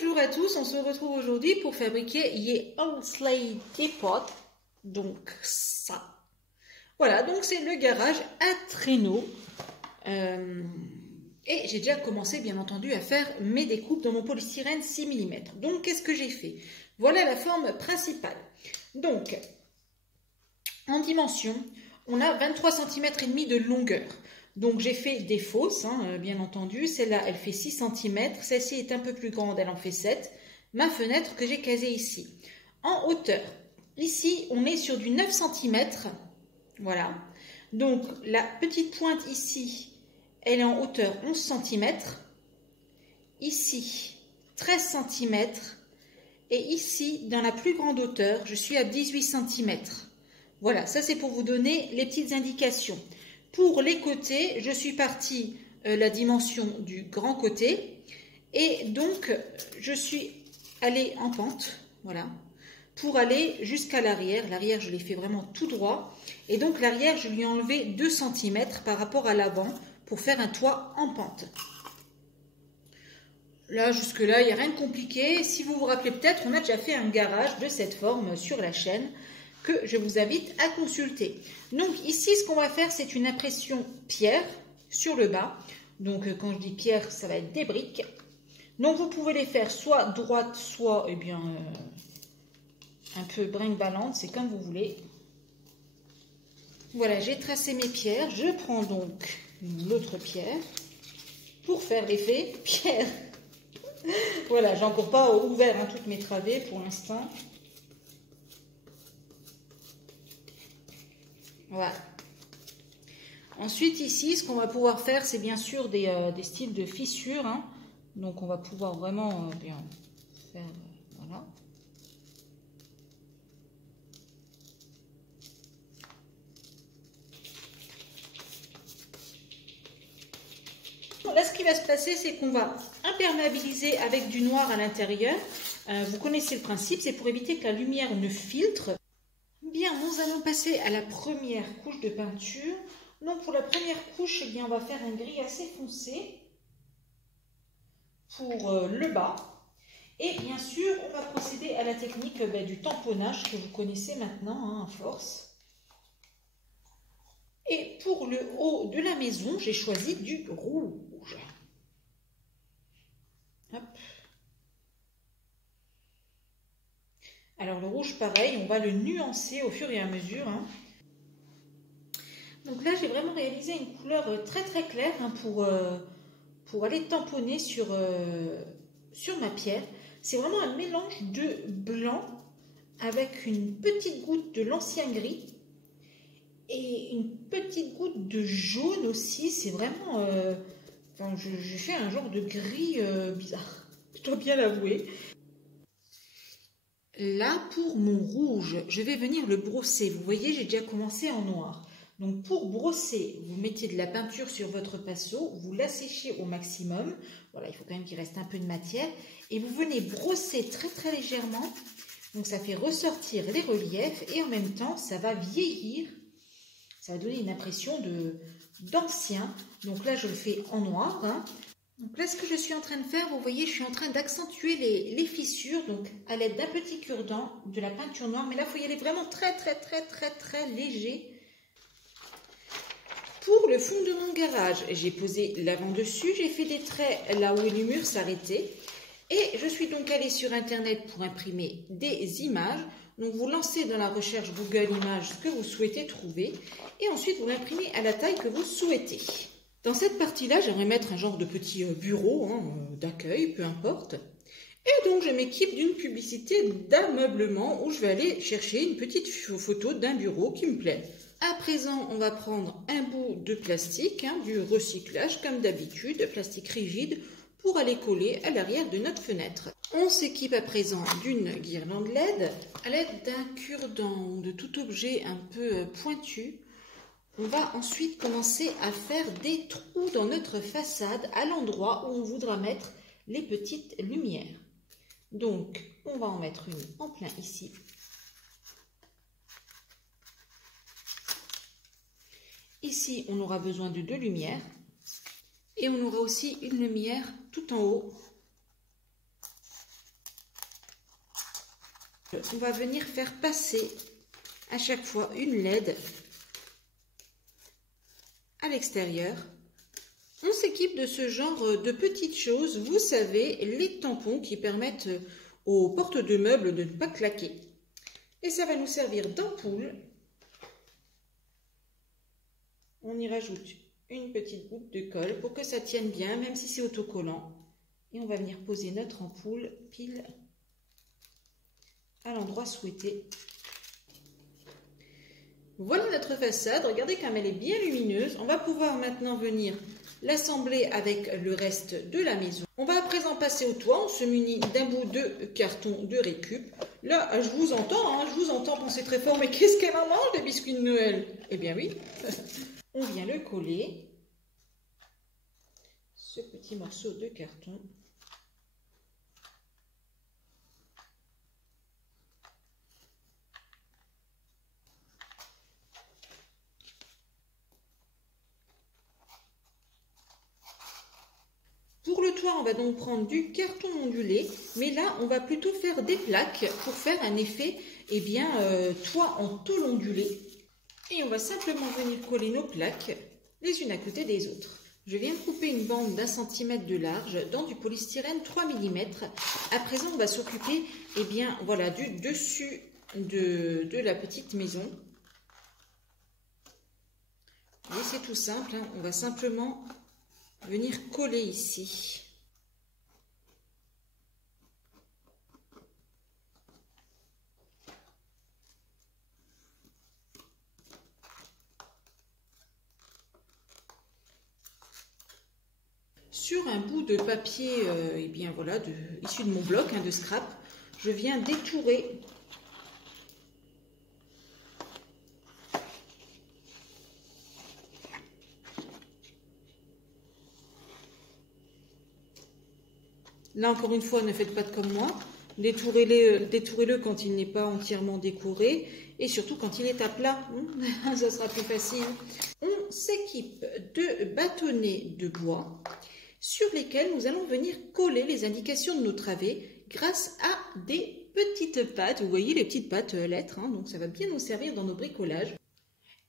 bonjour à tous, on se retrouve aujourd'hui pour fabriquer Ye Sleigh Depot. Donc ça. Voilà, donc c'est le garage à traîneau. Et j'ai déjà commencé bien entendu à faire mes découpes dans mon polystyrène 6 mm. Donc qu'est-ce que j'ai fait? Voilà la forme principale. Donc en dimension, on a 23 cm et demi de longueur. Donc j'ai fait des fausses, bien entendu. Celle-là, elle fait 6 cm. Celle-ci est un peu plus grande, elle en fait 7. Ma fenêtre que j'ai casée ici. En hauteur, ici, on est sur du 9 cm. Voilà. Donc la petite pointe ici, elle est en hauteur 11 cm. Ici, 13 cm. Et ici, dans la plus grande hauteur, je suis à 18 cm. Voilà, ça c'est pour vous donner les petites indications. Pour les côtés, je suis partie la dimension du grand côté et donc je suis allée en pente, voilà, pour aller jusqu'à l'arrière. L'arrière, je l'ai fait vraiment tout droit et donc l'arrière, je lui ai enlevé 2 cm par rapport à l'avant pour faire un toit en pente. Là, jusque-là, il n'y a rien de compliqué. Si vous vous rappelez peut-être, on a déjà fait un garage de cette forme sur la chaîne que je vous invite à consulter. Donc ici, ce qu'on va faire, c'est une impression pierre sur le bas. Donc quand je dis pierre, ça va être des briques. Donc vous pouvez les faire soit droites, soit un peu brinque-ballante, c'est comme vous voulez. Voilà, j'ai tracé mes pierres. Je prends donc une autre pierre pour faire l'effet pierre. Voilà, j'ai encore pas ouvert toutes mes travées pour l'instant. Voilà. Ensuite, ici, ce qu'on va pouvoir faire, c'est bien sûr des styles de fissures. Donc, on va pouvoir vraiment bien faire. Voilà. Là, ce qui va se passer, c'est qu'on va imperméabiliser avec du noir à l'intérieur. Vous connaissez le principe, c'est pour éviter que la lumière ne filtre. Bien, nous allons passer à la première couche de peinture. Donc pour la première couche, eh bien, on va faire un gris assez foncé pour le bas. Et bien sûr, on va procéder à la technique du tamponnage que vous connaissez maintenant à force. Et pour le haut de la maison, j'ai choisi du rouge. Hop. Alors le rouge, pareil, on va le nuancer au fur et à mesure. Donc là, j'ai vraiment réalisé une couleur très très claire pour aller tamponner sur ma pierre. C'est vraiment un mélange de blanc avec une petite goutte de l'ancien gris et une petite goutte de jaune aussi. C'est vraiment... j'ai fait un genre de gris bizarre, je dois bien l'avouer. Là, pour mon rouge, je vais venir le brosser. Vous voyez, j'ai déjà commencé en noir. Donc, pour brosser, vous mettez de la peinture sur votre pinceau, vous l'asséchez au maximum. Voilà, il faut quand même qu'il reste un peu de matière. Et vous venez brosser très très légèrement. Donc, ça fait ressortir les reliefs et en même temps, ça va vieillir. Ça va donner une impression d'ancien. Donc là, je le fais en noir. Donc là, ce que je suis en train de faire, vous voyez, je suis en train d'accentuer les fissures, donc à l'aide d'un petit cure-dent, de la peinture noire. Mais là, il faut y aller vraiment très, très, très, très, très léger. Pour le fond de mon garage, j'ai posé l'avant dessus, j'ai fait des traits là où le mur s'arrêtait. Et je suis donc allée sur Internet pour imprimer des images. Donc, vous lancez dans la recherche Google Images ce que vous souhaitez trouver. Et ensuite, vous l'imprimez à la taille que vous souhaitez. Dans cette partie-là, j'aimerais mettre un genre de petit bureau d'accueil, peu importe. Et donc, je m'équipe d'une publicité d'ameublement où je vais aller chercher une petite photo d'un bureau qui me plaît. À présent, on va prendre un bout de plastique, du recyclage comme d'habitude, plastique rigide, pour aller coller à l'arrière de notre fenêtre. On s'équipe à présent d'une guirlande LED à l'aide d'un cure-dent ou de tout objet un peu pointu. On va ensuite commencer à faire des trous dans notre façade à l'endroit où on voudra mettre les petites lumières. Donc, on va en mettre une en plein ici. Ici, on aura besoin de 2 lumières. Et on aura aussi une lumière tout en haut. On va venir faire passer à chaque fois une LED à l'extérieur. On s'équipe de ce genre de petites choses, vous savez, les tampons qui permettent aux portes de meubles de ne pas claquer. Et ça va nous servir d'ampoule. On y rajoute une petite goutte de colle pour que ça tienne bien, même si c'est autocollant. Et on va venir poser notre ampoule pile à l'endroit souhaité. Voilà notre façade, regardez comme elle est bien lumineuse. On va pouvoir maintenant venir l'assembler avec le reste de la maison. On va à présent passer au toit, on se munit d'un bout de carton de récup. Là, je vous entends, je vous entends penser très fort, mais qu'est-ce qu'elle en mange des biscuits de Noël? Eh bien oui, on vient le coller, ce petit morceau de carton. Pour le toit, on va donc prendre du carton ondulé, mais là, on va plutôt faire des plaques pour faire un effet, toit en tôle ondulée. Et on va simplement venir coller nos plaques les unes à côté des autres. Je viens de couper une bande d'1 cm de large dans du polystyrène 3 mm. À présent, on va s'occuper, du dessus de la petite maison. Et c'est tout simple, on va simplement venir coller ici. Sur un bout de papier issu de mon bloc, de scrap, je viens détourer là encore une fois, ne faites pas comme moi, détourez-le quand il n'est pas entièrement décoré et surtout quand il est à plat, ça sera plus facile. On s'équipe de bâtonnets de bois sur lesquels nous allons venir coller les indications de nos travées grâce à des petites pattes. Vous voyez les petites pattes lettres, donc ça va bien nous servir dans nos bricolages.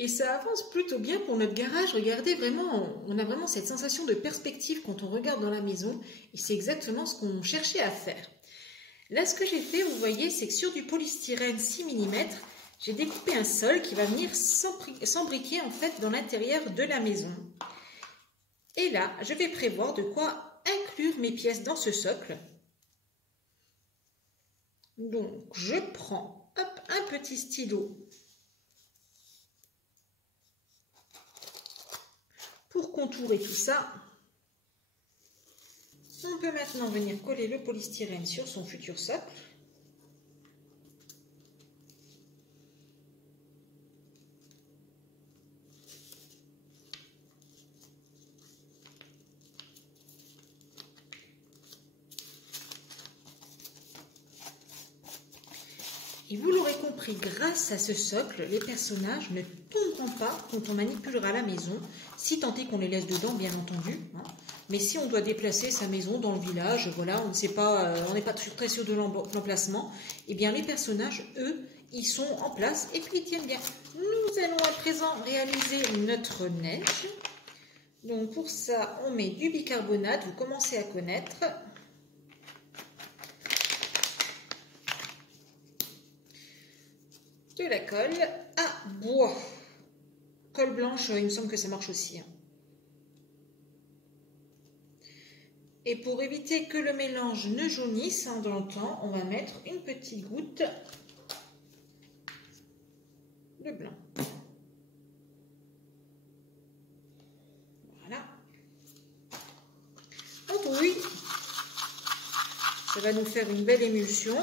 Et ça avance plutôt bien pour notre garage. Regardez, vraiment, on a vraiment cette sensation de perspective quand on regarde dans la maison. Et c'est exactement ce qu'on cherchait à faire. Là, ce que j'ai fait, vous voyez, c'est que sur du polystyrène 6 mm, j'ai découpé un sol qui va venir s'embriquer en fait dans l'intérieur de la maison. Et là, je vais prévoir de quoi inclure mes pièces dans ce socle. Donc, je prends un petit stylo pour contourer tout ça. On peut maintenant venir coller le polystyrène sur son futur socle. Et vous l'aurez compris, grâce à ce socle, les personnages ne tomberont pas quand on manipulera la maison, si tant est qu'on les laisse dedans, bien entendu. Mais si on doit déplacer sa maison dans le village, voilà, on n'est pas très sûr de l'emplacement, eh bien les personnages, eux, ils sont en place et puis ils tiennent bien. Nous allons à présent réaliser notre neige. Donc pour ça, on met du bicarbonate, vous commencez à connaître. De la colle à bois. Colle blanche, il me semble que ça marche aussi. Et pour éviter que le mélange ne jaunisse dans le temps, on va mettre une petite goutte de blanc. Voilà. On touille. Ça va nous faire une belle émulsion.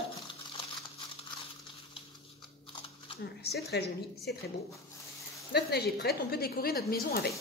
C'est très joli, c'est très beau. Notre neige est prête, on peut décorer notre maison avec.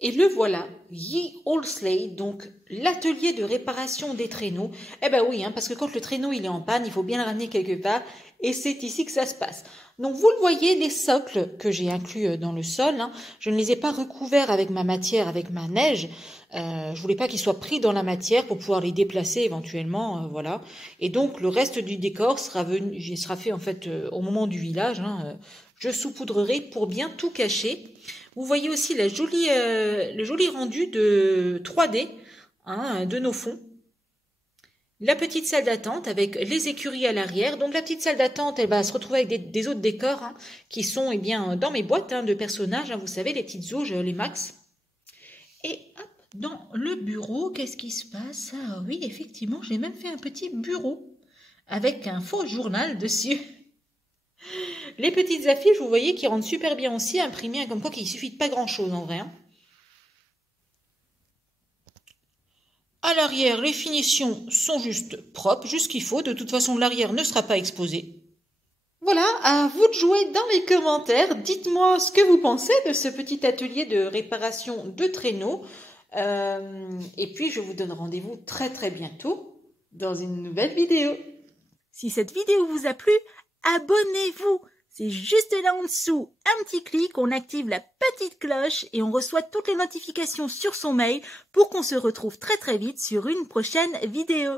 Et le voilà, Ye Old Sleigh, donc l'atelier de réparation des traîneaux. Eh ben oui, hein, parce que quand le traîneau il est en panne, il faut bien le ramener quelque part, et c'est ici que ça se passe. Donc vous le voyez, les socles que j'ai inclus dans le sol, hein, je ne les ai pas recouverts avec ma matière, avec ma neige. Je voulais pas qu'ils soient pris dans la matière pour pouvoir les déplacer éventuellement, voilà. Et donc le reste du décor sera fait en fait au moment du village. Hein, je saupoudrerai pour bien tout cacher. Vous voyez aussi le joli rendu de 3D, hein, de nos fonds. La petite salle d'attente avec les écuries à l'arrière. Donc la petite salle d'attente, elle va se retrouver avec des autres décors, hein, qui sont eh bien dans mes boîtes, hein, de personnages, hein, vous savez, les petites auges, les max. Et hop, dans le bureau, qu'est-ce qui se passe? Ah oui, effectivement, j'ai même fait un petit bureau avec un faux journal dessus. Les petites affiches, vous voyez, qui rendent super bien aussi, imprimées, hein, comme quoi qu'il suffit de pas grand-chose en vrai. Hein. À l'arrière, les finitions sont juste propres, juste ce qu'il faut. De toute façon, l'arrière ne sera pas exposé. Voilà, à vous de jouer dans les commentaires. Dites-moi ce que vous pensez de ce petit atelier de réparation de traîneaux. Et puis, je vous donne rendez-vous très très bientôt dans une nouvelle vidéo. Si cette vidéo vous a plu, abonnez-vous. C'est juste là en dessous, un petit clic, on active la petite cloche et on reçoit toutes les notifications sur son mail pour qu'on se retrouve très très vite sur une prochaine vidéo.